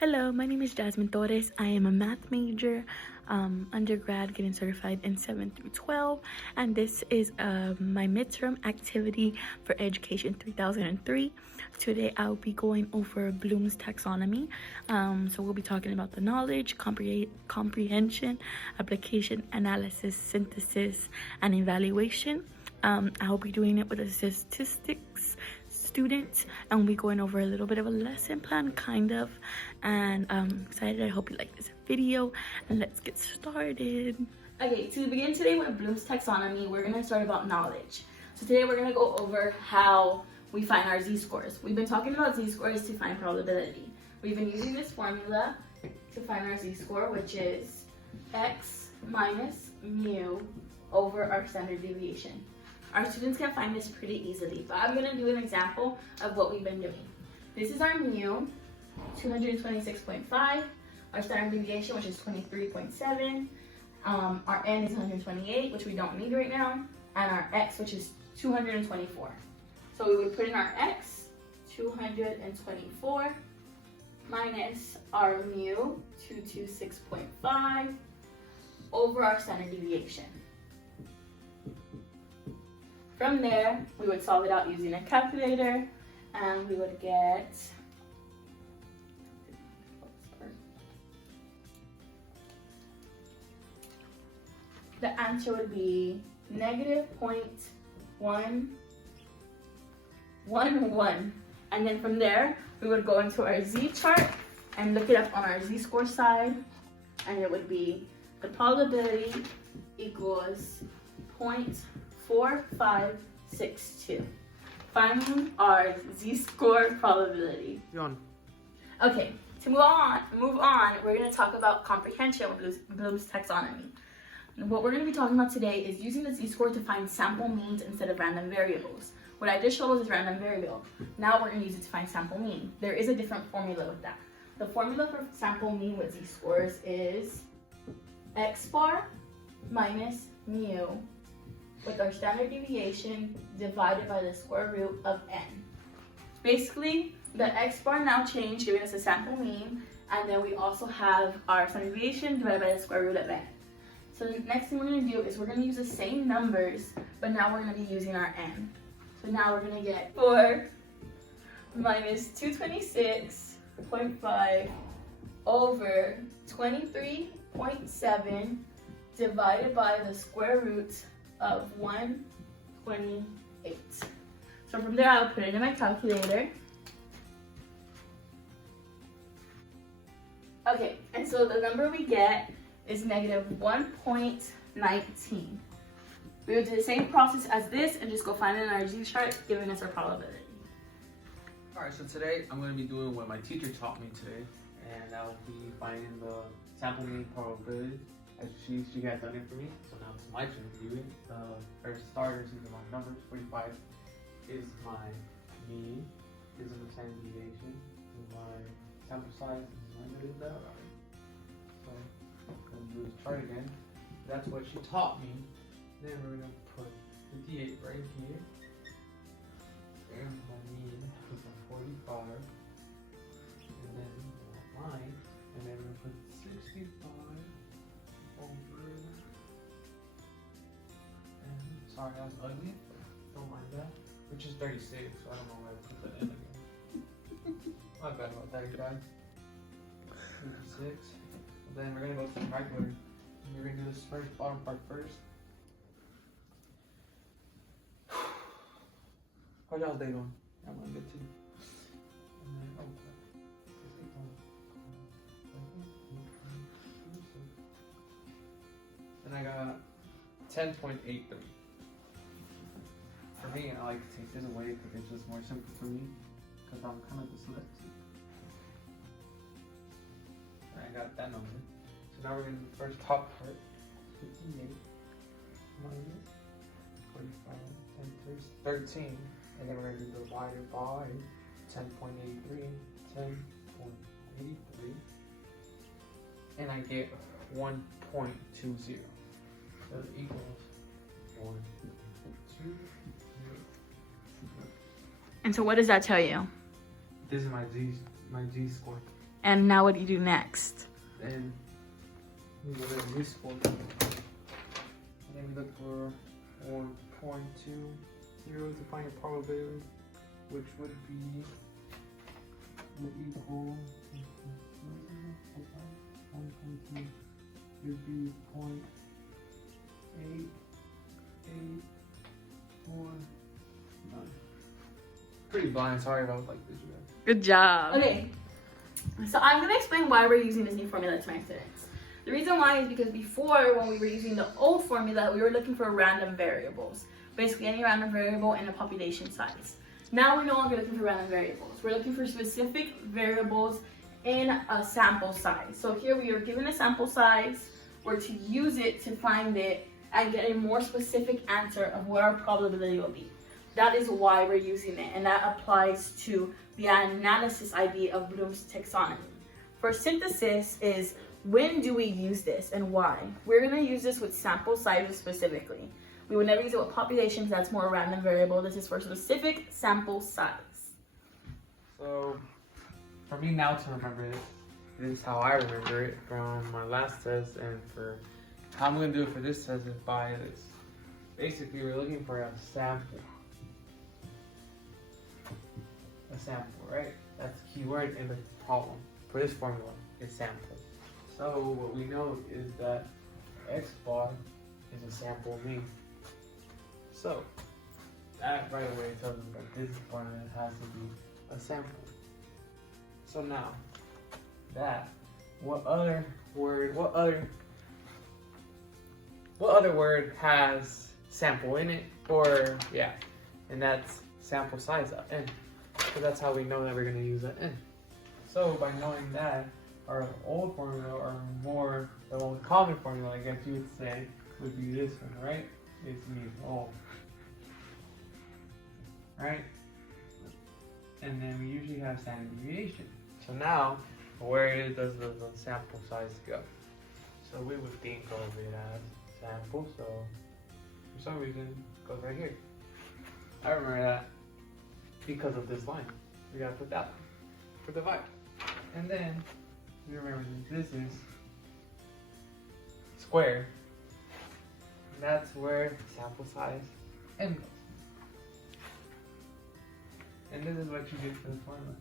Hello, my name is Jasmine Torres. I am a math major, undergrad, getting certified in 7 through 12, and this is my midterm activity for Education 3003. Today I'll be going over Bloom's taxonomy. So we'll be talking about the knowledge, comprehension, application, analysis, synthesis, and evaluation. I'll be doing it with a statistics student, and we'll be going over a little bit of a lesson plan, kind of, and I'm excited. I hope you like this video, and let's get started. Okay, to begin today with Bloom's taxonomy, we're gonna start about knowledge. So today we're gonna go over how we find our z-scores. We've been talking about z-scores to find probability. We've been using this formula to find our z-score, which is x minus mu over our standard deviation. Our students can find this pretty easily, but I'm gonna do an example of what we've been doing. This is our mu, 226.5, our standard deviation, which is 23.7, our n is 128, which we don't need right now, and our x, which is 224. So we would put in our x, 224, minus our mu, 226.5, over our standard deviation. From there, we would solve it out using a calculator, and we would get the answer would be negative 0.111. And then from there, we would go into our z-chart and look it up on our z-score side, and it would be the probability equals 0.4562. Finding our z-score probability. Okay, to move on, we're going to talk about comprehension with Bloom's taxonomy. What we're going to be talking about today is using the z-score to find sample means instead of random variables. What I just showed is random variable. Now we're going to use it to find sample mean. There is a different formula with that. The formula for sample mean with z-scores is x bar minus mu with our standard deviation divided by the square root of n. Basically, the x bar now changed, giving us a sample mean, and then we also have our standard deviation divided by the square root of n. So the next thing we're going to do is we're going to use the same numbers, but now we're going to be using our n. So now we're going to get 4 minus 226.5 over 23.7 divided by the square root of 128. So from there, I'll put it in my calculator. Okay, and so the number we get is negative 1.19. We will do the same process as this and just go find it in our z-chart, giving us our probability. Alright, so today I'm going to be doing what my teacher taught me today, and I'll be finding the sample mean probability. As she has done it for me, so now it's my turn to do it. For starters, these are my numbers. 45 is my mean, is my standard deviation, my sample size is negative that, right? So I'm going to do this chart again. That's what she taught me. Then we're going to put 58 right here. And my mean is 45. And then mine. And then we're going to put 65. Over. And sorry, that was ugly. Don't mind that. Which is 36, so I don't know why I put that in again. My bad about that, guys. 36. Then we're gonna go to the calculator. We're gonna do this first bottom part first. How's y'all's day going? I'm gonna get to. And then, oh, and I got 10.83. For me, I like to take this away because it's just more simple for me because I'm kind of dyslexic. And I got that number. So now we're going to do the first top part. 58 minus 45 and 13. And then we're going to do divided by 10.83. 10.83. And I get 1.20. So it equals 1, 2, 3. And so what does that tell you? This is my z score. And now what do you do next? Then we go to this formula. And then we look for 1.20 to find a probability, which would equal 1.2 would be 0.8849. Pretty blind, sorry about like this. Good job. Okay, so I'm gonna explain why we're using this new formula to my students. The reason why is because before, when we were using the old formula, we were looking for random variables. Basically any random variable and a population size. Now we're no longer looking for random variables. We're looking for specific variables in a sample size. So here we are given a sample size, we're to use it to find it and get a more specific answer of what our probability will be. That is why we're using it, and that applies to the analysis idea of Bloom's taxonomy. For synthesis is, when do we use this and why? We're gonna use this with sample sizes specifically. We would never use it with populations, that's more a random variable. This is for specific sample size. So, for me now to remember this is how I remember it from my last test, and for how I'm gonna do it for this test is by this. Basically, we're looking for a sample. A sample, right? That's the key word in the problem for this formula, is sample. So what we know is that x bar is a sample mean. So that right away tells us that this formula has to be a sample. So now that what other word has sample in it? Or yeah, and that's sample size n. So that's how we know that we're going to use that n. So by knowing that, our old formula, or more the most common formula, I guess you would say, would be this one, right? It's mean O. Right? And then we usually have standard deviation. So now, where does the sample size go? So we would think of it as sample, so for some reason it goes right here. I remember that because of this line. We gotta put that one for divide. And then we remember this is square. And that's where sample size n goes. And this is what you get for the formula.